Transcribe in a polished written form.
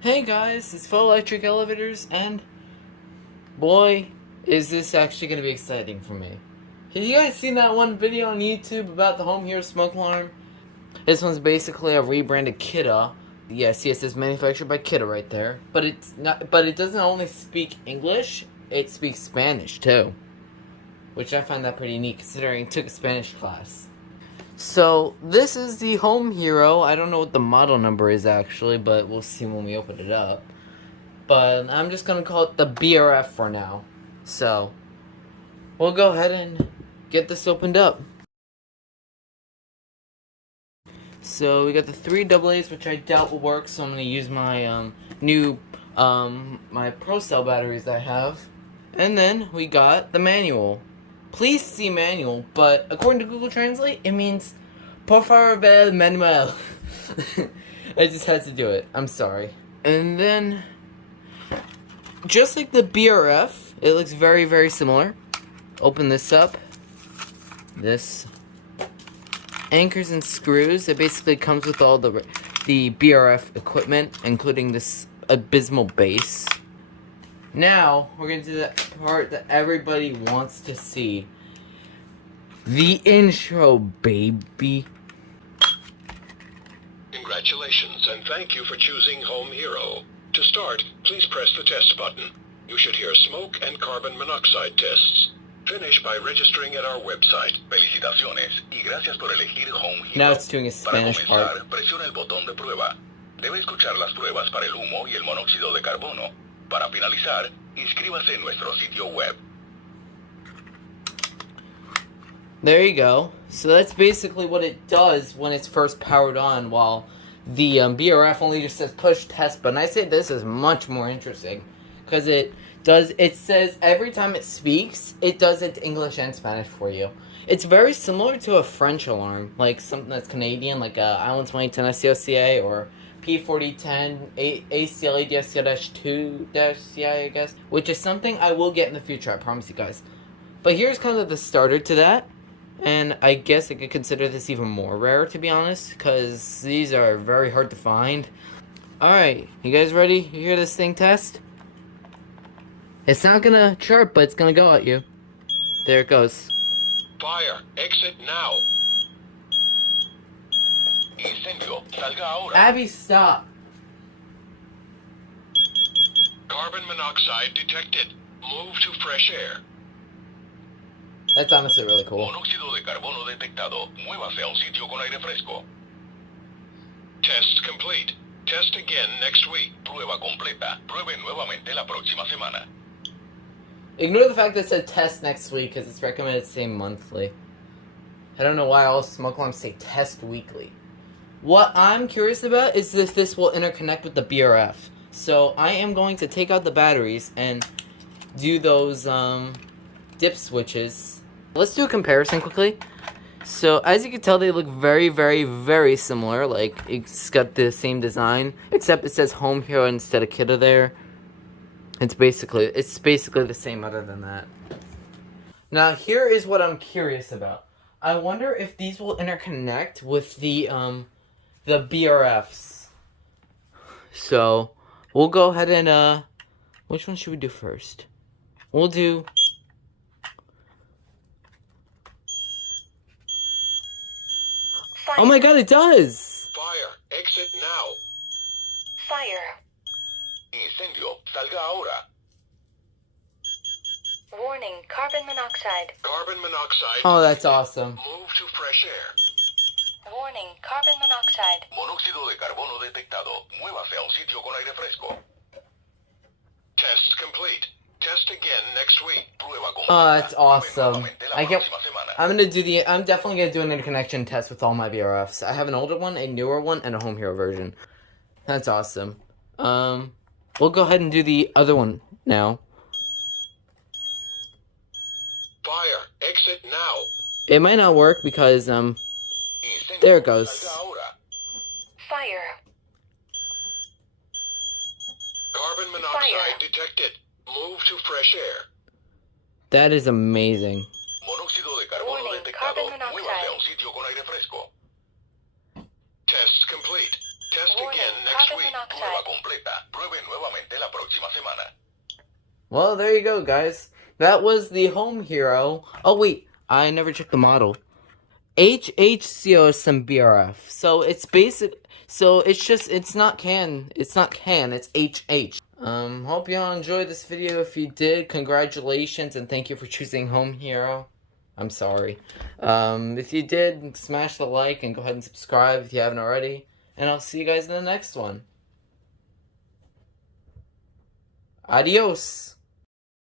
Hey guys, it's Photoelectric Elevators, and boy, is this actually going to be exciting for me. Have you guys seen that one video on YouTube about the HomeHero smoke alarm? This one's basically a rebranded Kita. Yes, it says manufactured by Kita right there. But it's not. But it doesn't only speak English; it speaks Spanish too, which I find that pretty neat considering I took a Spanish class. So, this is the HomeHero. I don't know what the model number is actually, but we'll see when we open it up. But I'm just going to call it the BRF for now. So, we'll go ahead and get this opened up. So, we got the 3 AA's, which I doubt will work, so I'm going to use my new my Pro Cell batteries I have. And then we got the manual. Please see manual, but according to Google Translate, it means por favor ver manual. I just had to do it. I'm sorry. And then, just like the BRF, it looks very, very similar. Open this up. This anchors and screws. It basically comes with all the BRF equipment, including this abysmal base. Now, we're going to do that part that everybody wants to see. The intro, baby. Congratulations, and thank you for choosing HomeHero. To start, please press the test button. You should hear smoke and carbon monoxide tests. Finish by registering at our website. Felicitaciones, y gracias por elegir HomeHero. Now it's doing a Spanish part. Para comenzar, presiona el botón de prueba. Debe escuchar las pruebas para el humo y el monóxido de carbono. Para finalizar, inscríbase en nuestro sitio web. There you go. So that's basically what it does when it's first powered on, while the BRF only just says push test button. I say this is much more interesting, because it says every time it speaks, it does it English and Spanish for you. It's very similar to a French alarm, like something that's Canadian, like Island 2010 SCOCA, or P4010 ACLA-2-CI, I guess, which is something I will get in the future, I promise you guys. But here's kind of the starter to that, and I guess I could consider this even more rare, to be honest, because these are very hard to find. Alright, you guys ready? You hear this thing test? It's not gonna chirp, but it's gonna go at you. There it goes. Fire, exit now. Incendio, salga ahora. Abby, stop. Carbon monoxide detected. Move to fresh air. That's honestly really cool. Monóxido de carbono detectado. Muévase a un sitio con aire fresco. Test complete. Test again next week. Prueba completa. Pruebe nuevamente la próxima semana. Ignore the fact that it said test next week, because it's recommended to say monthly. I don't know why all smoke alarms say test weekly. What I'm curious about is if this will interconnect with the BRF. So I am going to take out the batteries and do those dip switches. Let's do a comparison quickly. So as you can tell, they look very, very, very similar. Like, it's got the same design, except it says HomeHero instead of Kita there. It's basically the same other than that. Now here is what I'm curious about. I wonder if these will interconnect with the BRFs. So we'll go ahead and which one should we do first? We'll do Fire. Oh my god, it does! Fire, exit now. Fire. Incendio, salga ahora. Warning, carbon monoxide. Carbon monoxide. Oh, that's awesome. Move to fresh air. Warning, carbon monoxide. Monóxido de carbono detectado. Muévase a un sitio con aire fresco. Test complete. Test again next week. Prueba completa. Oh, that's awesome. Próxima semana. I'm definitely gonna do an interconnection test with all my BRFs. I have an older one, a newer one, and a HomeHero version. That's awesome. We'll go ahead and do the other one now. Fire, exit now. It might not work because, Incendio, there it goes. salga ahora. Fire. Carbon monoxide Fire. detected. Move to fresh air. That is amazing. Monóxido de carbono Warning, detectado. carbon monoxide. Muévase a un sitio con aire fresco. Test complete. Test Warning, again next carbon week. monoxide. Prueba completa. nuevamente la próxima semana. Well, there you go, guys. That was the HomeHero. Oh, wait. I never checked the model. HH-COSM-B-RF. So it's basic. So it's just, it's not CAN. It's not CAN. It's HH. Hope y'all enjoyed this video. If you did, congratulations and thank you for choosing HomeHero. I'm sorry. If you did, smash the like and go ahead and subscribe if you haven't already. And I'll see you guys in the next one. Adios.